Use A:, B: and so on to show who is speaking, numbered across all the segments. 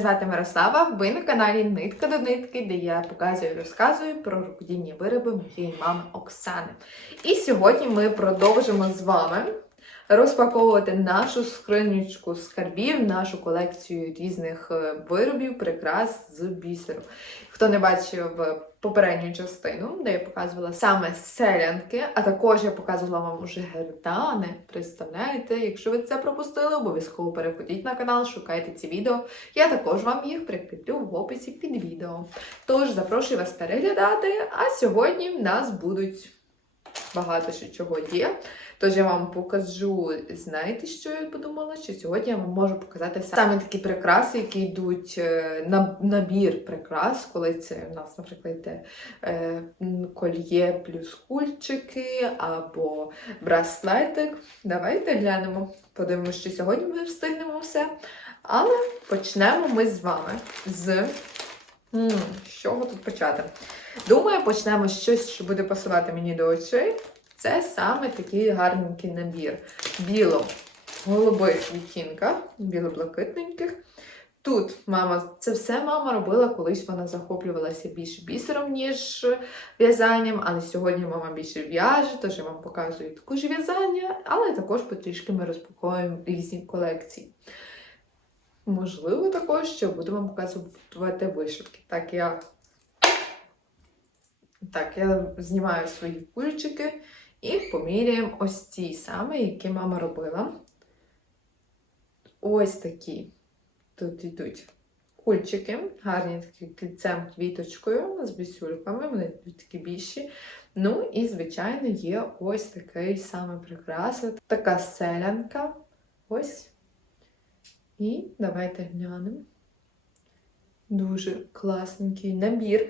A: звати Мирослава. Ви на каналі Нитка до нитки, де я показую і розказую про рукодільні вироби моєї мами Оксани. І сьогодні ми продовжимо з вами розпаковувати нашу скринючку скарбів, нашу колекцію різних е, виробів, прикрас з бісеру. Хто не бачив е, попередню частину, де я показувала саме селянки, а також я показувала вам уже гердани. Представляєте, якщо ви це пропустили, обов'язково переходіть на канал, шукайте ці відео. Я також вам їх прикріплю в описі під відео. Тож запрошую вас переглядати. А сьогодні в нас будуть багато ще чого є. Тож я вам покажу, знаєте, що я подумала? Що сьогодні я вам можу показати саме такі прикраси, які йдуть е, на набір прикрас, коли це у нас, наприклад, йде е, кольє плюс кульчики або браслетик. Давайте глянемо. Подивимося, що сьогодні ми встигнемо все. Але почнемо ми з вами з. М, З чого тут почати? Думаю, почнемо з щось, що буде пасувати мені до очей. Це саме такий гарненький набір. Біло-голубих відтінках, біло-блакитненьких. Тут мама, це все мама робила, колись вона захоплювалася більше бісером, ніж в'язанням, але сьогодні мама більше в'яже, тож я вам показую також в'язання, але також потрішки ми розпаковуємо різні колекції. Можливо, також ще буду вам показувати вишивки. Так, я так, я знімаю свої кульчики і поміряємо ось ці саме, які мама робила. Ось такі. Тут йдуть кульчики, гарні такі кільцем квіточкою з бісюльками, вони такі більші. Ну і, звичайно, є ось такий саме прикраса, така селянка. Ось. І давайте глянемо. Дуже класненький набір.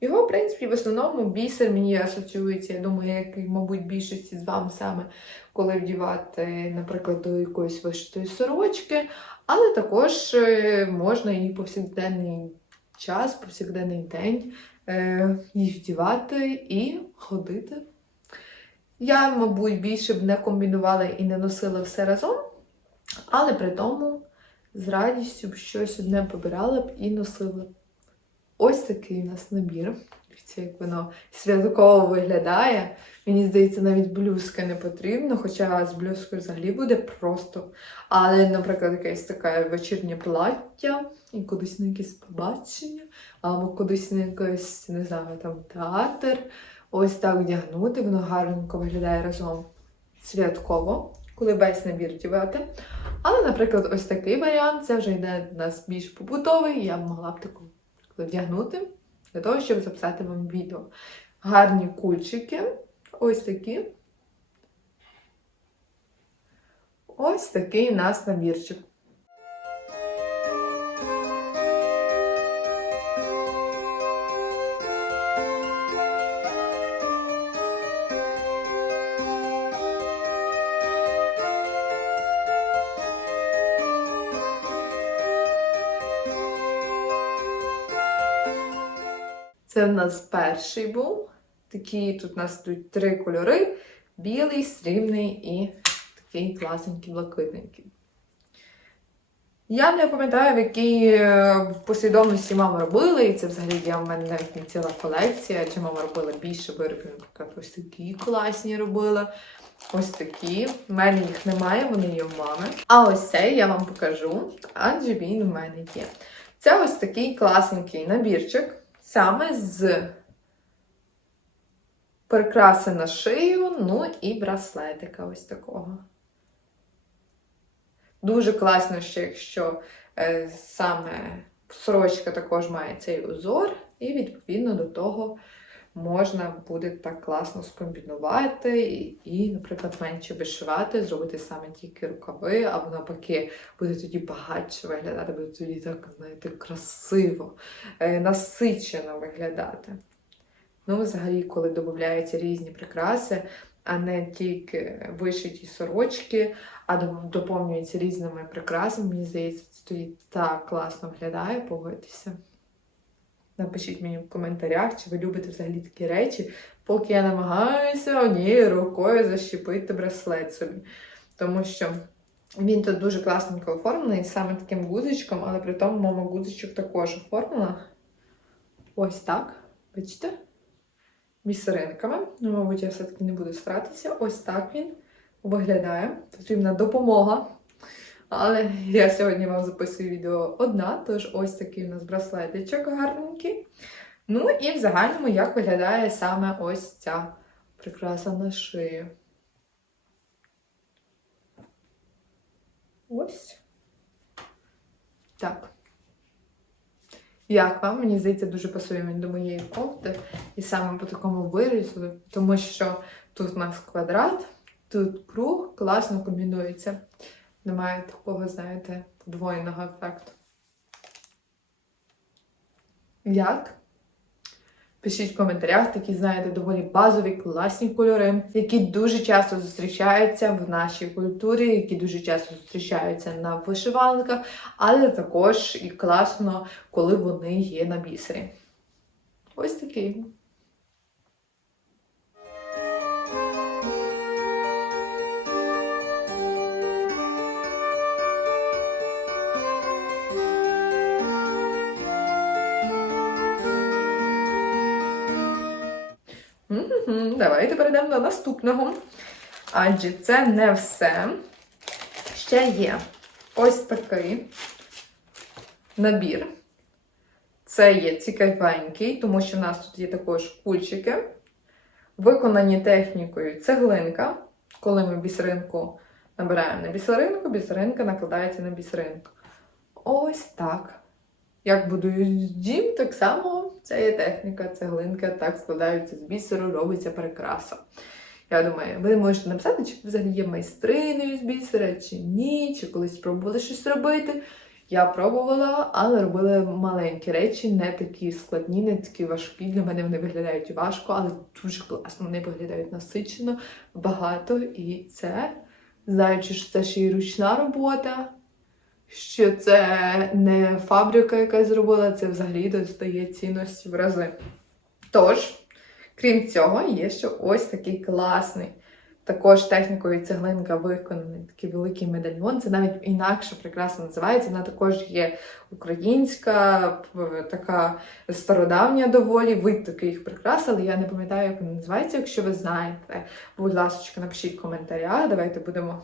A: Його, в принципі, в основному бісер мені асоціюється, я думаю, як мабуть, більшості з вами саме, коли вдівати, наприклад, до якоїсь вишитої сорочки, але також е, можна і повсякденний час, повсякденний день е, їх вдівати і ходити. Я, мабуть, більше б не комбінувала і не носила все разом, але при тому з радістю б щось одне побирала б і носила. Ось такий у нас набір. Дивіться, як воно святково виглядає. Мені здається, навіть блюзка не потрібно, хоча з блюзкою взагалі буде просто. Але, наприклад, якесь таке вечірнє плаття, і кудись на якесь побачення, або кудись на якийсь, не знаю, там театр. Ось так вдягнути, воно гарненько виглядає разом святково, коли весь набір вдівати. Але, наприклад, ось такий варіант, це вже йде у нас більш побутовий, я б могла б таку вдягнути для того, щоб записати вам відео. Гарні кульчики. Ось такі. Ось такий у нас набірчик. В нас перший був. Такі тут у нас тут три кольори: білий, срібний і такий класненький блакитненький. Я не пам'ятаю, в якій е, послідовності мама робила, і це взагалі є в мене навіть не ціла колекція, чи мама робила більше виробів, наприклад, ось такі класні робила. Ось такі. В мене їх немає, вони є в мами. А ось цей я вам покажу, адже він в мене є. Це ось такий класненький набірчик, саме з прикраси на шию, ну і браслетика ось такого. Дуже класно, що якщо е, саме сорочка також має цей узор, і відповідно до того можна буде так класно скомбінувати і, наприклад, менше вишивати, зробити саме тільки рукави, або навпаки, буде тоді багатше виглядати, буде тоді так, знаєте, красиво, е, насичено виглядати. Ну, взагалі, коли додаються різні прикраси, а не тільки вишиті сорочки, а доп- доповнюються різними прикрасами, мені здається, це тоді так класно виглядає, погодьтеся. Напишіть мені в коментарях, чи ви любите взагалі такі речі, поки я намагаюся однією рукою защепити браслет собі. Тому що Він тут дуже класненько оформлений, саме таким гудзичком, але при тому мама гудзичок також оформила. Ось так. Бачите? Бісеринками. Ну, мабуть, я все-таки не буду старатися. Ось так він виглядає. Потрібна допомога. Але я сьогодні вам записую відео одна, тож ось такий у нас браслетичок гарненький. Ну і в загальному, як виглядає саме ось ця прикраса на шию. Ось. Так. Як вам? Мені здається, дуже пасує він до моєї кофти. І саме по такому вирізу, тому що тут у нас квадрат, тут круг, класно комбінується. Немає такого, знаєте, подвоєного ефекту. Як? Пишіть в коментарях такі, знаєте, доволі базові, класні кольори, які дуже часто зустрічаються в нашій культурі, які дуже часто зустрічаються на вишиванках, але також і класно, коли вони є на бісері. Ось такий. Давайте перейдемо до наступного. Адже це не все. Ще є ось такий набір. Це є цікавенький, тому що у нас тут є також кульчики, виконані технікою цеглинка. Коли ми бісеринку набираємо на бісеринку, бісеринка накладається на бісеринку. Ось так. Як будують дім, так само це є техніка, цеглинка, так складаються з бісеру, робиться прикраса. Я думаю, ви можете написати, чи взагалі є майстриною з бісера, чи ні, чи колись спробували щось робити. Я пробувала, але робила маленькі речі, не такі складні, не такі важкі. Для мене вони виглядають важко, але дуже класно. Вони виглядають насичено, багато. І це, знаючи, що це ще й ручна робота, що це не фабрика, яка зробила, це взагалі достає цінності в рази. Тож, крім цього, є ще ось такий класний. Також технікою цеглинка виконаний такий великий медальйон. Це навіть інакше прекрасно називається. Вона також є українська, така стародавня доволі, вид таких прикрас, але я не пам'ятаю, як вона називається. Якщо ви знаєте, будь ласка, напишіть в коментарях. Давайте будемо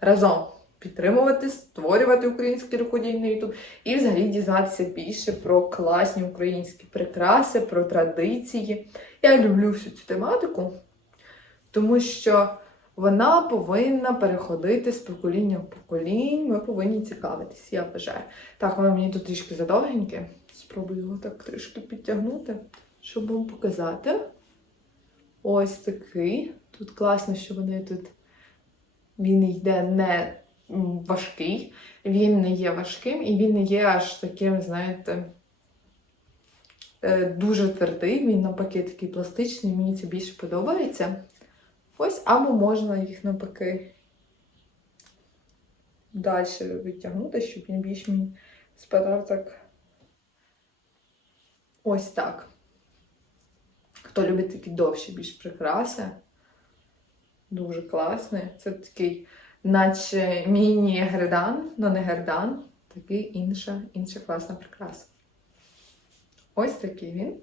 A: разом підтримувати, створювати український на YouTube і взагалі дізнатися більше про класні українські прикраси, про традиції. Я люблю всю цю тематику, тому що вона повинна переходити з покоління в поколінь. Ми повинні цікавитись, я вважаю. Так, воно мені тут трішки задовгеньке. Спробую його так трішки підтягнути, щоб вам показати. Ось такий. Тут класно, що вони тут. Він йде не важкий, він не є важким і він не є аж таким, знаєте, е, дуже твердий. Він навпаки такий пластичний, мені це більше подобається. Ось, або можна їх навпаки далі відтягнути, щоб він більш мені спадав так. Ось так. Хто любить такі довші більш прикраси, дуже класний. Це такий, наче міні-гердан, але не гердан, такий інша, інша класна прикраса. Ось такий він.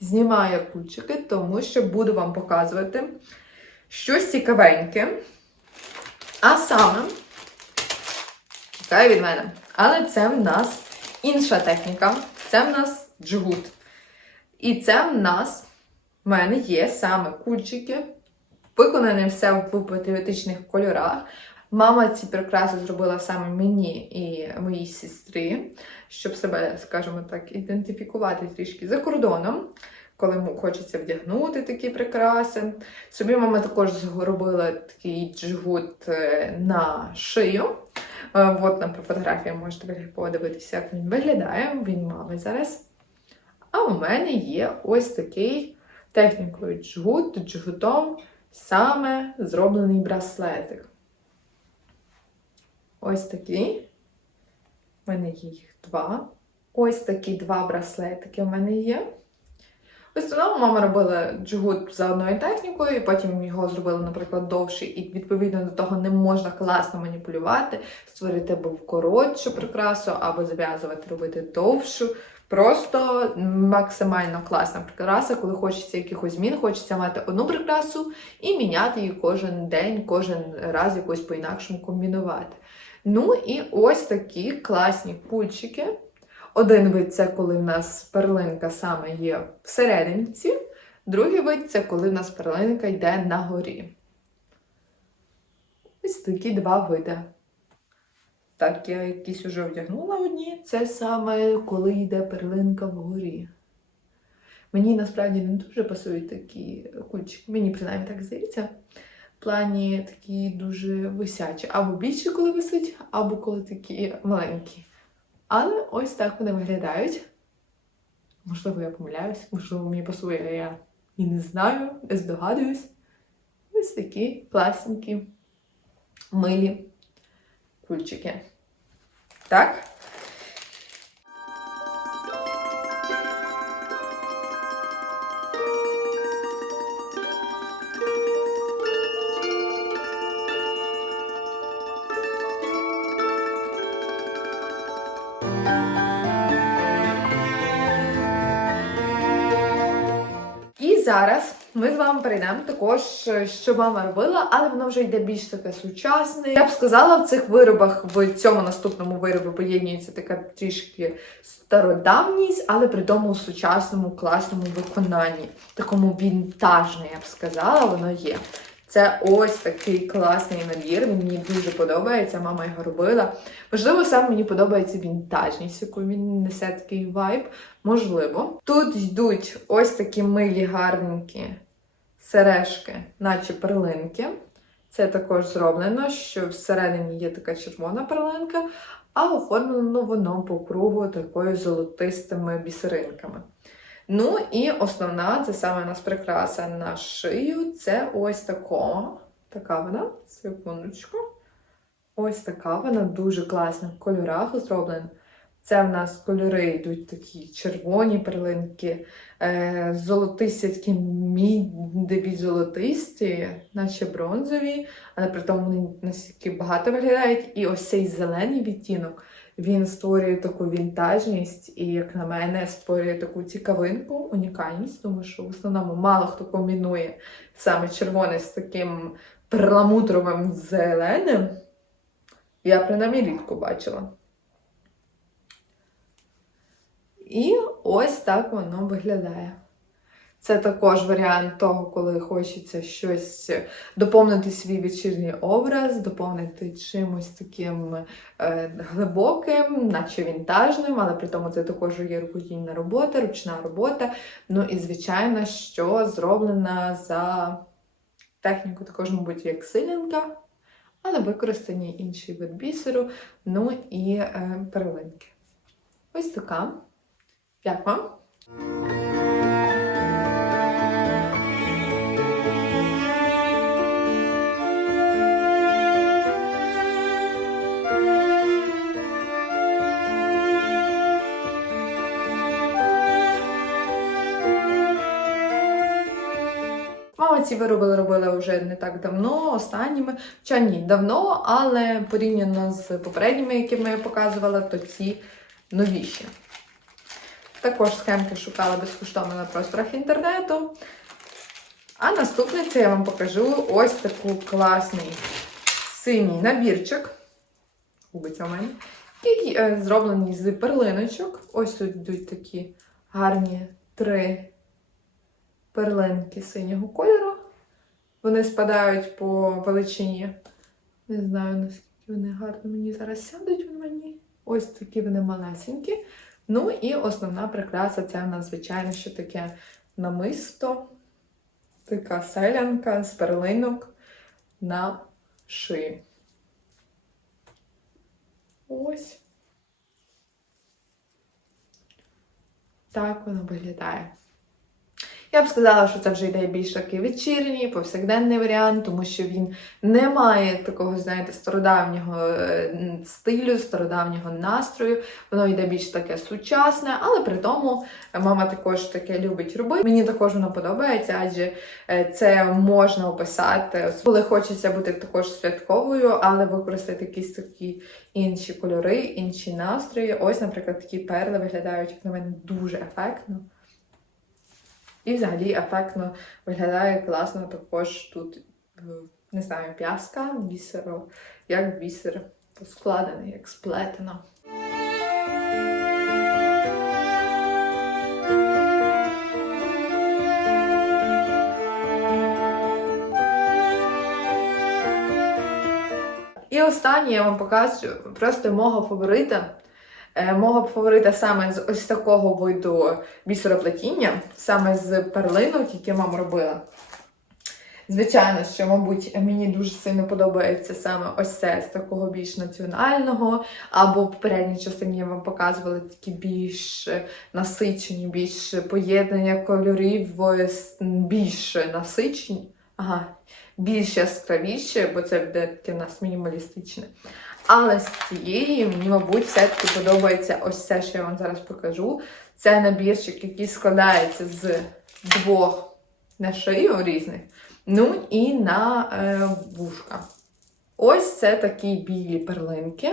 A: Знімаю кульчики, тому що буду вам показувати щось цікавеньке. А саме, чекай від мене. Але це в нас інша техніка. Це в нас джгут. І це в нас в мене є саме кульчики, виконані все в патріотичних кольорах. Мама ці прикраси зробила саме мені і моїй сестрі, щоб себе, скажімо так, ідентифікувати трішки за кордоном, коли хочеться вдягнути такі прикраси. Собі мама також зробила такий джгут е, на шию. Е, От на фотографії можете подивитися, як він виглядає. Він мами зараз. А у мене є ось такий технікою джгут, джгутом саме зроблений браслетик. ось такий. У мене є їх два. Ось такі два браслетики у мене є. В основному мама робила джгут за одною технікою, і потім його зробила, наприклад, довший, і відповідно до того не можна класно маніпулювати, створити або коротшу прикрасу, або зав'язувати, робити довшу. Просто максимально класна прикраса, коли хочеться якихось змін, хочеться мати одну прикрасу і міняти її кожен день, кожен раз якось по-інакшому комбінувати. Ну і ось такі класні пульчики. Один вид це коли в нас перлинка саме є всерединці, другий вид це коли в нас перлинка йде на горі. Ось такі два види. Так, я якісь уже вдягнула одні. Це саме коли йде перлинка вгорі. Мені насправді не дуже пасують такі кульчики. Мені принаймні так здається. В плані такі дуже висячі. Або більші, коли висить, або коли такі маленькі. Але ось так вони виглядають. Можливо, я помиляюсь, можливо, мені пасує, я і не знаю, не здогадуюсь. Ось такі класненькі, милі кульчики. Так? З вами перейдемо також, що мама робила, але воно вже йде більш таке сучасне. Я б сказала, в цих виробах в цьому наступному виробі поєднується така трішки стародавність, але при тому у сучасному класному виконанні. Такому вінтажне, я б сказала, воно є. Це ось такий класний набір. Він мені дуже подобається. Мама його робила. Можливо, саме мені подобається вінтажність, яку він несе такий вайб. Можливо. Тут йдуть ось такі милі, гарненькі сережки, наче перлинки. Це також зроблено, що всередині є така червона перлинка, а оформлено воно по кругу такою золотистими бісеринками. Ну і основна, це саме у нас прикраса на шию. Це ось такого. Така вона, секундочку. Ось така вона дуже класна в кольорах зроблена. Це в нас кольори йдуть такі червоні перлинки, е, золотисті, такі мідові золотисті, наче бронзові, але при тому вони настільки багато виглядають. І ось цей зелений відтінок він створює таку вінтажність і, як на мене, створює таку цікавинку, унікальність, тому що в основному мало хто комбінує саме червоне з таким перламутровим зеленим. Я принаймні рідко бачила. І ось так воно виглядає. Це також варіант того, коли хочеться щось доповнити свій вечірній образ, доповнити чимось таким е, глибоким, наче вінтажним, але при тому це також є рукодільна робота, ручна робота. Ну і, звичайно, що зроблена за техніку, також, мабуть, як силянка, але використані інший вид бісеру, ну і е, перлинки. Ось така. Як вам? Мама ці вироби робила вже не так давно, останніми. Хоча ні, давно, але порівняно з попередніми, які я показувала, то ці новіші. Також схемки шукала безкоштовно на просторах інтернету. А наступне це я вам покажу ось таку класний синій набірчик. Губиться в мене. Який е, зроблений з перлиночок. Ось тут йдуть такі гарні три перлинки синього кольору. Вони спадають по величині. Не знаю, наскільки вони гарно мені зараз сядуть в мені. Ось такі вони малесенькі. Ну і основна прикраса це в нас, звичайно, що таке намисто, така селянка з перлинок на шиї. Ось. Так воно виглядає. Я б сказала, що це вже йде більш такий вечірній, повсякденний варіант, тому що він не має такого, знаєте, стародавнього е, стилю, стародавнього настрою. Воно йде більш таке сучасне, але при тому мама також таке любить робити. Мені також воно подобається, адже е, це можна описати, коли хочеться бути також святковою, але використати якісь такі інші кольори, інші настрої. Ось, наприклад, такі перли виглядають, як на мене, дуже ефектно. І взагалі ефектно виглядає класно також тут, е, не знаю, п'яска, бісеро, як бісер поскладений, як сплетено. І останнє я вам покажу просто мого фаворита. Е, Мого фаворита саме з ось такого виду бісероплетіння, саме з перлинок, які мама робила. Звичайно, що, мабуть, мені дуже сильно подобається саме ось це з такого більш національного, або в попередній частині я вам показувала такі більш насичені, більш поєднання кольорів, більш насичені, ага, більш яскравіше, бо це буде в нас мінімалістичне. Але з цієї мені, мабуть, все-таки подобається ось це, що я вам зараз покажу. Це набірчик, який складається з двох на шию різних, ну і на е, вушка. Ось це такі білі перлинки.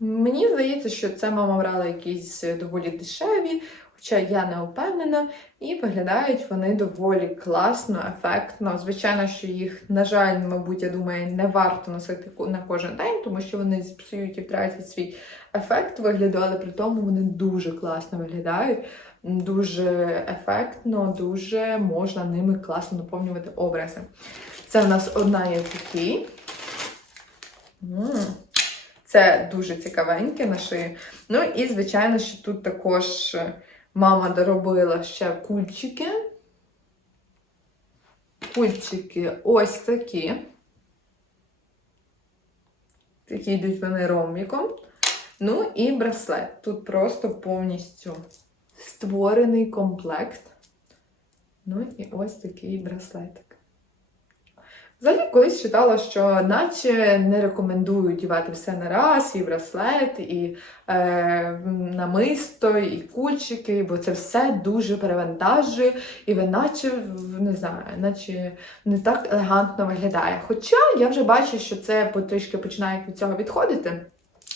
A: Мені здається, що це мама брала якісь доволі дешеві, хоча я не впевнена, і виглядають вони доволі класно, ефектно. Звичайно, що їх, на жаль, мабуть, я думаю, не варто носити на кожен день, тому що вони зіпсують і втратять свій ефект вигляду, але при тому вони дуже класно виглядають, дуже ефектно, дуже можна ними класно доповнювати образи. Це в нас одна є такий. М, Це дуже цікавеньке на шиї. Ну і, звичайно, що тут також мама доробила ще кульчики. Кульчики ось такі. Такі йдуть вони ромбіком. Ну і браслет. Тут просто повністю створений комплект. Ну і ось такий браслетик. Взагалі колись читала, що наче не рекомендують дівати все на раз, і браслет, і е, намисто, і кульчики, бо це все дуже перевантажує, і ви наче, не знаю, наче не так елегантно виглядає. Хоча я вже бачу, що це потрішки починає від цього відходити.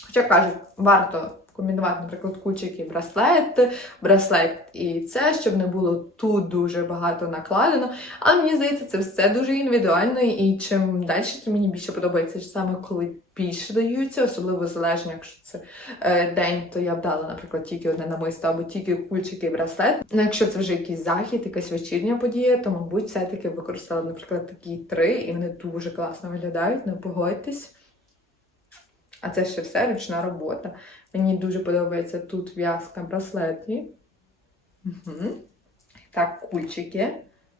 A: Хоча кажуть, варто комбінувати, наприклад, кульчики і браслет, браслет і це, щоб не було тут дуже багато накладено. Але мені здається, це все дуже індивідуально, і чим далі, тим мені більше подобається саме коли більше даються, особливо залежно, якщо це е, день, то я б дала, наприклад, тільки одне намисто або тільки кульчики і браслет. Ну, якщо це вже якийсь захід, якась вечірня подія, то, мабуть, все-таки використала, наприклад, такі три, і вони дуже класно виглядають, не погодьтесь. А це ще все ручна робота. Мені дуже подобається тут в'язка браслеті. Угу. Так, кульчики.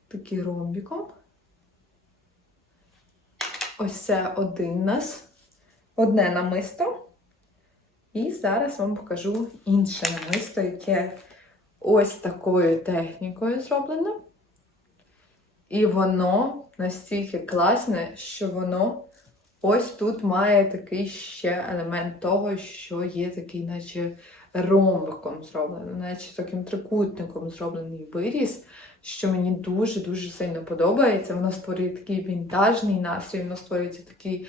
A: Такі ромбіком. Ось це один нас. Одне намисто. І зараз вам покажу інше намисто, яке ось такою технікою зроблено. І воно настільки класне, що воно ось тут має такий ще елемент того, що є такий, наче ромбиком зроблений, наче таким трикутником зроблений виріз, що мені дуже-дуже сильно подобається. Воно створює такий вінтажний настрій, воно створюється такий,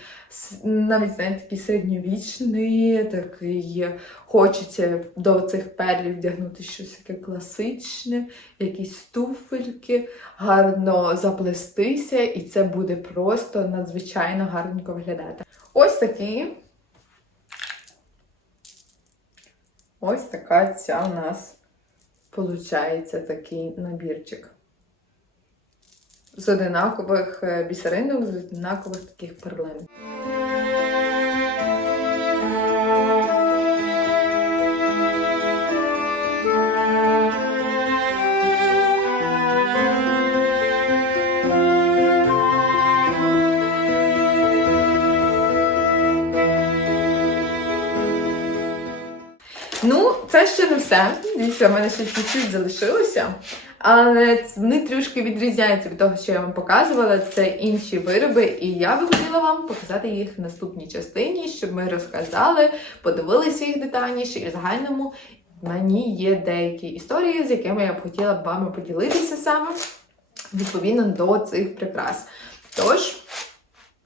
A: навіть знаєте, такий середньовічний, такий хочеться до цих перлів вдягнути щось таке класичне, якісь туфельки, гарно заплестися, і це буде просто надзвичайно гарненько виглядати. Ось такі. Ось така ця у нас получається такий набірчик. З одинакових е, бісеринок, з одинакових таких перлин. Ну, це ще не все. Дивіться, в мене ще чуть-чуть залишилося. але вони трішки відрізняються від того, що я вам показувала. Це інші вироби, і я би хотіла вам показати їх в наступній частині, щоб ми розказали, подивилися їх детальніше, і в загальному на ній є деякі історії, з якими я б хотіла б вами поділитися саме відповідно до цих прикрас. Тож.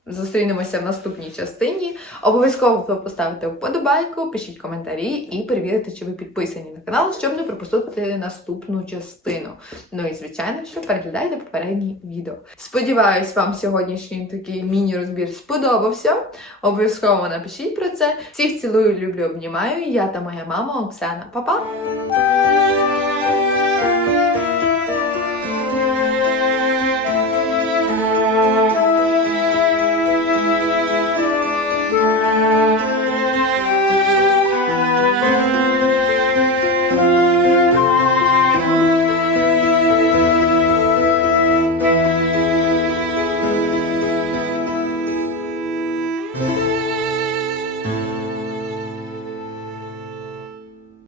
A: Зустрінемося в наступній частині. Обов'язково ви поставите вподобайку, пишіть коментарі і перевірте, чи ви підписані на канал, щоб не пропустити наступну частину. Ну і звичайно, що переглядайте попередні відео. Сподіваюсь, вам сьогоднішній такий міні-розбір сподобався. Обов'язково напишіть про це. Всіх цілую, люблю, обнімаю. Я та моя мама Оксана. Па-па!